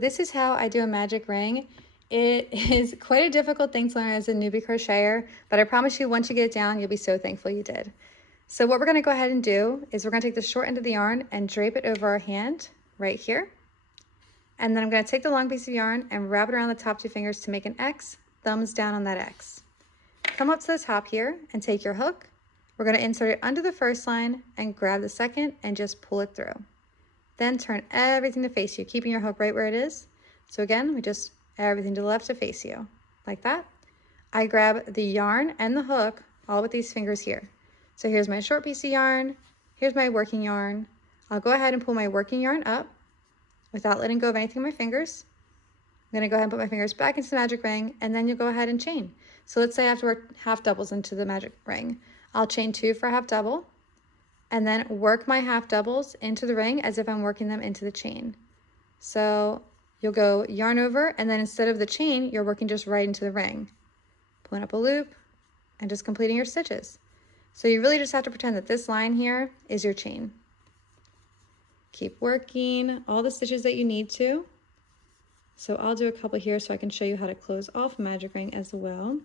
This is how I do a magic ring. It is quite a difficult thing to learn as a newbie crocheter, but I promise you once you get it down, you'll be so thankful you did. So what we're gonna go ahead and do is we're gonna take the short end of the yarn and drape it over our hand right here. And then I'm gonna take the long piece of yarn and wrap it around the top 2 fingers to make an X, thumbs down on that X. Come up to the top here and take your hook. We're gonna insert it under the first line and grab the second and just pull it through. Then turn everything to face you, keeping your hook right where it is. So again, we just everything to the left to face you, like that. I grab the yarn and the hook all with these fingers here. So here's my short piece of yarn, here's my working yarn. I'll go ahead and pull my working yarn up without letting go of anything with my fingers. I'm gonna go ahead and put my fingers back into the magic ring, and then you go ahead and chain. So let's say I have to work half doubles into the magic ring. I'll chain 2 for a half double, and then work my half doubles into the ring as if I'm working them into the chain. So you'll go yarn over, and then instead of the chain, you're working just right into the ring. Pulling up a loop and just completing your stitches. So you really just have to pretend that this line here is your chain. Keep working all the stitches that you need to. So I'll do a couple here so I can show you how to close off a magic ring as well.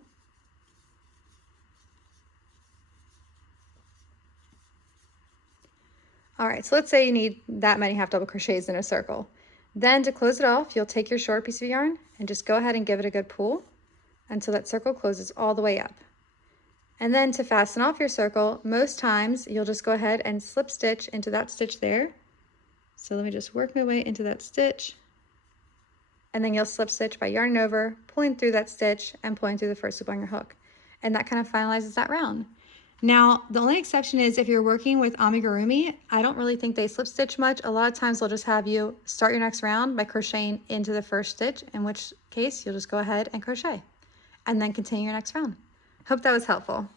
All right, so let's say you need that many half double crochets in a circle. Then to close it off, you'll take your short piece of yarn and just go ahead and give it a good pull until that circle closes all the way up. And then to fasten off your circle, most times you'll just go ahead and slip stitch into that stitch there. So let me just work my way into that stitch. And then you'll slip stitch by yarning over, pulling through that stitch and pulling through the first loop on your hook. And that kind of finalizes that round. Now, the only exception is if you're working with amigurumi, I don't really think they slip stitch much. A lot of times they'll just have you start your next round by crocheting into the first stitch, in which case you'll just go ahead and crochet and then continue your next round. Hope that was helpful.